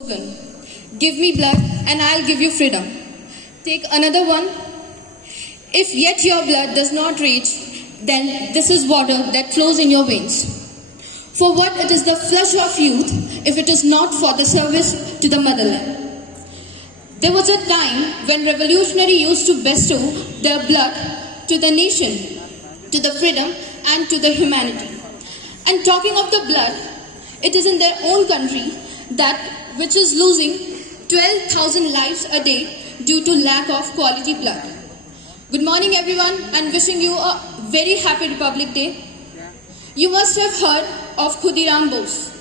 slogan, give me blood and I'll give you freedom. Take another one. If yet your blood does not reach, then this is water that flows in your veins. For what it is the flush of youth if it is not for the service to the motherland? There was a time when revolutionary used to bestow their blood to the nation, to the freedom and to the humanity. And talking of the blood, it is in their own country that which is losing 12,000 lives a day due to lack of quality blood. Good morning everyone and wishing you a very happy Republic Day. You must have heard of Khudiram Bose,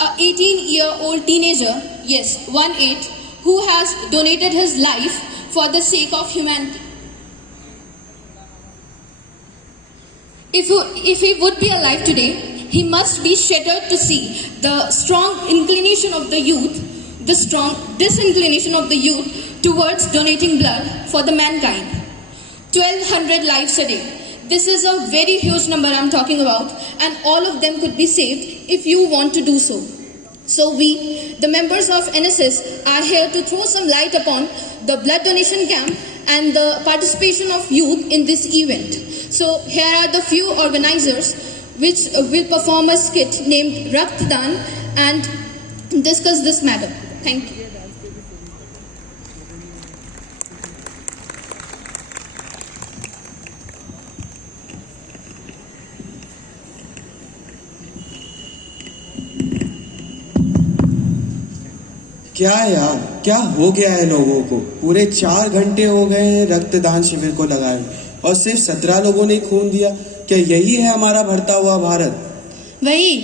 a 18-year-old teenager, yes, 1-8, who has donated his life for the sake of humanity. If he would be alive today, he must be shattered to see the strong inclination of the youth, the strong disinclination of the youth towards donating blood for the mankind. 1,200 lives a day. This is a very huge number I'm talking about, and all of them could be saved if you want to do so. So we, the members of NSS, are here to throw some light upon the blood donation camp and the participation of youth in this event. So here are the few organizers which will perform a skit named Raktdan and discuss this matter. Thank you. क्या यार, क्या हो गया है लोगों को? पूरे 4 घंटे हो गए हैं रक्तदान शिविर को लगाए और सिर्फ 17 लोगों ने खून दिया। क्या यही है हमारा बढ़ता हुआ भारत? वही,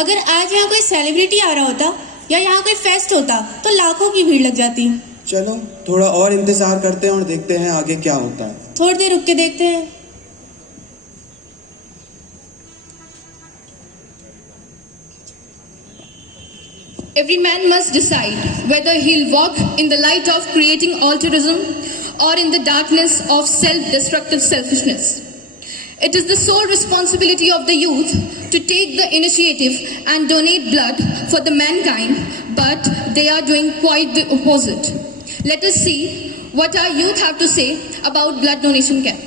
अगर आज यहाँ कोई सेलिब्रिटी आ रहा होता या यहाँ कोई फेस्ट होता तो लाखों की भीड़ लग जाती। चलो थोड़ा और इंतजार करते हैं और देखते हैं आगे क्या होता है। थोड़ी देर रुक के देखते हैं। Every man must decide whether he'll walk in the light of creating altruism or in the darkness of self-destructive selfishness. It is the sole responsibility of the youth to take the initiative and donate blood for the mankind, but they are doing quite the opposite. Let us see what our youth have to say about blood donation camp.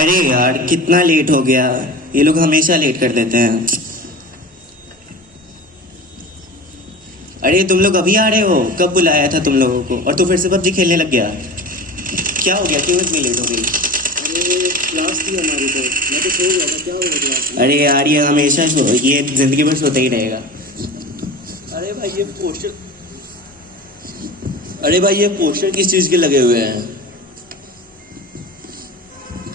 अरे यार, कितना late हो गया। ये लोग हमेशा late कर देते हैं। अरे तुम लोग अभी आ रहे हो? कब बुलाया था तुम लोगों को? और तू फिर से पबजी खेलने लग गया। क्या हो गया? क्यों इतनी लेट हो गई? अरे क्लास थी हमारी तो, मैं तो सो गया था। क्या हो गया क्लास में? अरे यार, ये हमेशा ये जिंदगी भर सोता ही रहेगा। अरे भाई ये पोस्टर किस चीज के लगे हुए हैं?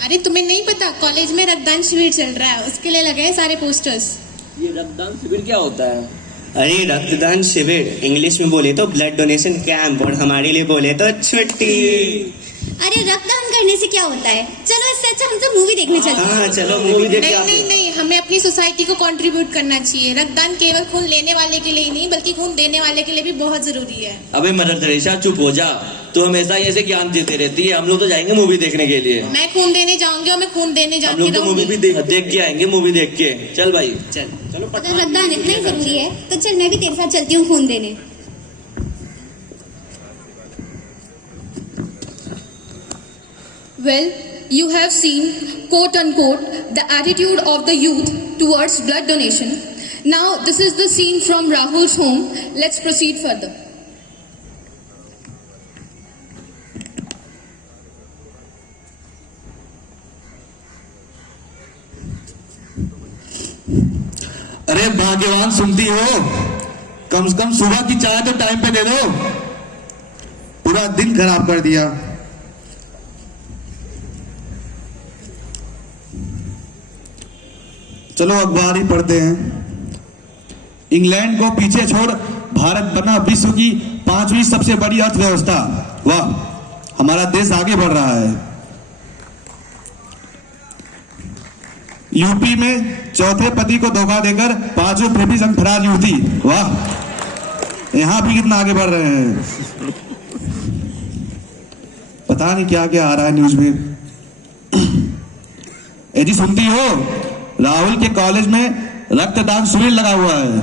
अरे तुम्हें नहीं पता, कॉलेज में रक्तदान शिविर चल रहा है, उसके लिए लगे हैं सारे पोस्टर्स। ये रक्तदान शिविर क्या होता है? अरे रक्तदान शिविर इंग्लिश में बोले तो ब्लड डोनेशन कैंप, और हमारे लिए बोले तो छुट्टी। अरे रक्तदान करने से क्या होता है? चलो इससे अच्छा हम सब मूवी देखने चलते हैं। हाँ चलो मूवी देख के नहीं नहीं नहीं, हमें अपनी सोसाइटी को कंट्रीब्यूट करना चाहिए। रक्तदान केवल खून लेने वाले के लिए ही नहीं, बल्कि खून देने वाले के लिए भी बहुत जरूरी है। अबे मदर तेरेसा, चुप हो जा। तू हमेशा ऐसे ज्ञान देती रहती है। हम लोग तो जाएंगे मूवी देखने के लिए। मैं खून देने जाऊंगी और मैं खून देने हम जाऊंगी। लोग तो मूवी भी देख के आएंगे। मूवी देख के चल भाई, चल चलो। अगर रक्तदान इतना ही जरूरी है तो चल मैं भी तेरे साथ चलती हूँ खून देने। Well, you have seen, quote unquote, the attitude of the youth towards blood donation. Now, this is the scene from Rahul's home. Let's proceed further. अरे भाग्यवान सुनती हो? कम से कम सुबह की चाय तो टाइम पे दे दो। पूरा दिन खराब कर दिया। चलो अखबार ही पढ़ते हैं। इंग्लैंड को पीछे छोड़ भारत बना विश्व की 5वीं सबसे बड़ी अर्थव्यवस्था। वाह, हमारा देश आगे बढ़ रहा है। यूपी में चौथे पति को धोखा देकर 5वें प्रेमी संग फरार युवती। वाह, यहां भी कितना आगे बढ़ रहे हैं। पता नहीं क्या क्या आ रहा है न्यूज में। जी सुनती हो, राहुल के कॉलेज में रक्तदान शिविर लगा हुआ है।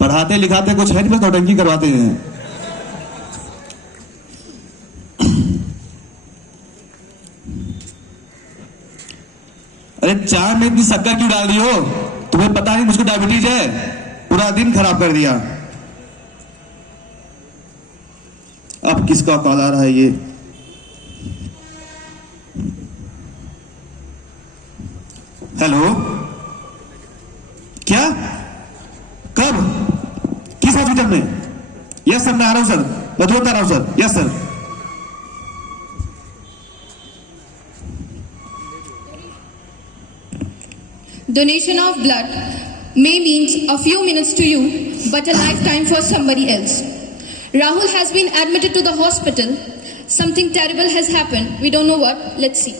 पढ़ाते लिखाते कुछ है नहीं, बस नौटंकी करवाते हैं। अरे चाय में इतनी शक्कर क्यों डाल रही हो? तुम्हें पता नहीं मुझको डायबिटीज है? पूरा दिन खराब कर दिया। अब किसका कॉल आ रहा है ये? हेलो, क्या? कब? किस हॉस्पिटल में? यस सर, मैं आ रहा हूं सर, मैं तुरंत आ रहा हूं sir. Yes sir. Donation of blood may mean a few minutes to you, but a lifetime for somebody else. Rahul has been admitted to the hospital. Something terrible has happened. We don't know what. Let's see.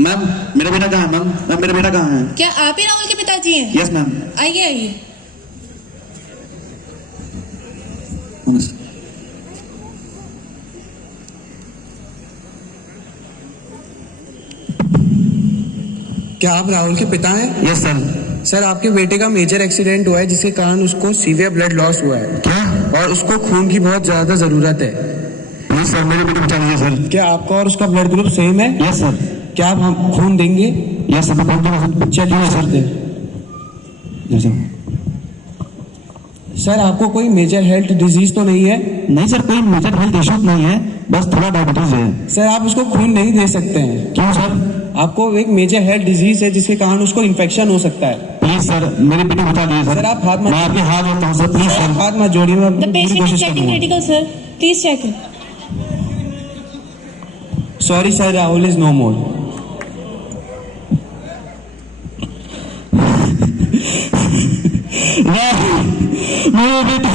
Ma'am, मेरा बेटा कहाँ है? Ma'am, मेरा बेटा कहाँ है? क्या आप ही राहुल के पिताजी हैं? Yes ma'am. आइए आइए। क्या आप राहुल के पिता हैं? Yes sir. सर, आपके बेटे का मेजर एक्सीडेंट हुआ है जिसके कारण उसको सीवियर ब्लड लॉस हुआ है। क्या? और उसको खून की बहुत ज्यादा जरूरत है। प्लीज सर, मेरे बेटे बचा लीजिए सर। क्या आपका और उसका ब्लड ग्रुप सेम है? Yes sir. क्या आप हम खून देंगे? यस सर, मैं फोन दूंगा। चलिए सर दे। सर, आपको कोई मेजर हेल्थ डिजीज तो नहीं है? नहीं सर, कोई मेजर हेल्थ इश्यूज नहीं है, बस थोड़ा डायबिटीज है। सर, आप उसको खून नहीं दे सकते हैं। क्यों सर? आपको एक मेजर हेल्थ डिजीज है जिसके कारण उसको इन्फेक्शन हो सकता है। प्लीज सर, मेरे बेटे बचा लीजिए सर। सर, आप हाथ मत- मैं आपके हाथ जोड़ता हूँ सर, प्लीज सर। हाथ मत जोड़िए, मैं The पूरी patient is कोशिश getting करूंगा। critical, sir. Please check it. Sorry sir, Rahul is no more. मेरे बेटे,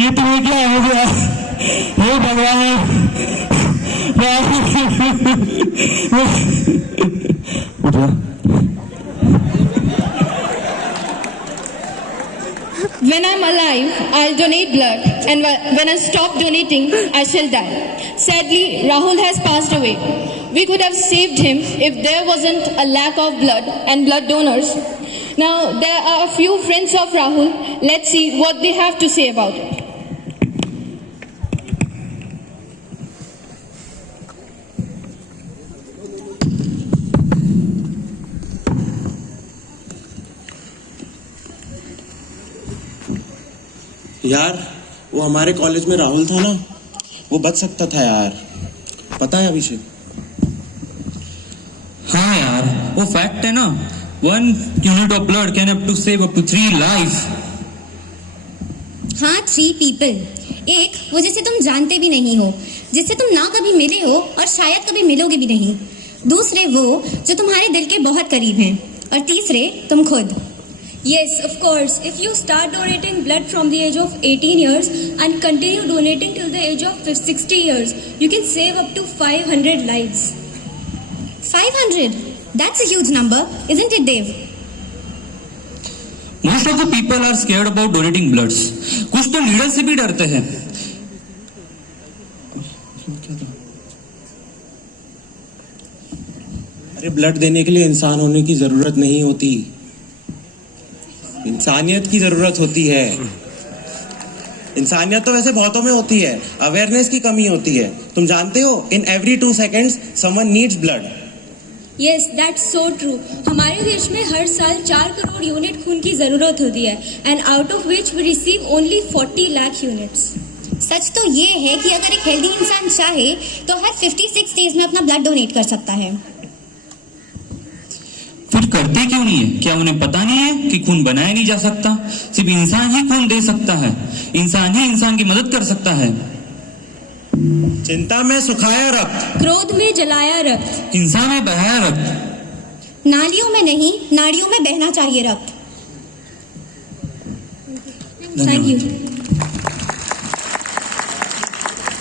ये तुम्हें क्या हो गया? हे भगवान। When I'm alive, I'll donate blood, and when I stop donating, I shall die. Sadly, Rahul has passed away. We could have saved him if there wasn't a lack of blood and blood donors. Now, there are a few friends of Rahul. Let's see what they have to say about it. यार, वो हमारे college में राहुल था ना, वो बच सकता था यार। पता है अभिषेक? हाँ यार, वो फैक्ट है ना। 1 unit of blood can up to save up to 3 lives. हाँ, 3 people. एक वो जिसे तुम जानते भी नहीं हो, जिससे तुम ना कभी मिले हो और शायद कभी मिलोगे भी नहीं। दूसरे वो जो तुम्हारे दिल के बहुत करीब हैं, और तीसरे तुम खुद। Yes, of course. If you start donating blood from the age of 18 years and continue donating till the age of 60 years, you can save up to 500 lives. 500? That's a huge number, isn't it, Dave? Most of the people are scared about donating bloods. कुछ तो needle से भी डरते हैं। अरे, blood देने के लिए इंसान होने की जरूरत नहीं होती, इंसानियत की जरूरत होती है। इंसानियत तो वैसे बहुतों में होती है, अवेयरनेस की कमी होती है। तुम जानते हो, in every 2 seconds someone needs blood. Yes, that's so true. हमारे देश में हर साल 4 करोड़ यूनिट खून की जरूरत होती है, and out of which we receive only 40 lakh units. सच तो ये है कि अगर एक हेल्दी इंसान चाहे तो हर 56 डेज में अपना ब्लड डोनेट कर सकता है। फिर करते क्यों नहीं है? क्या उन्हें पता नहीं है कि खून बनाया नहीं जा सकता? सिर्फ इंसान ही खून दे सकता है, इंसान ही इंसान की मदद कर सकता है। चिंता में सुखाया रक्त, क्रोध में जलाया रक्त, हिंसा में बहाया रक्त। नालियों में नहीं, नाड़ियों में बहना चाहिए रक्त। Thank you.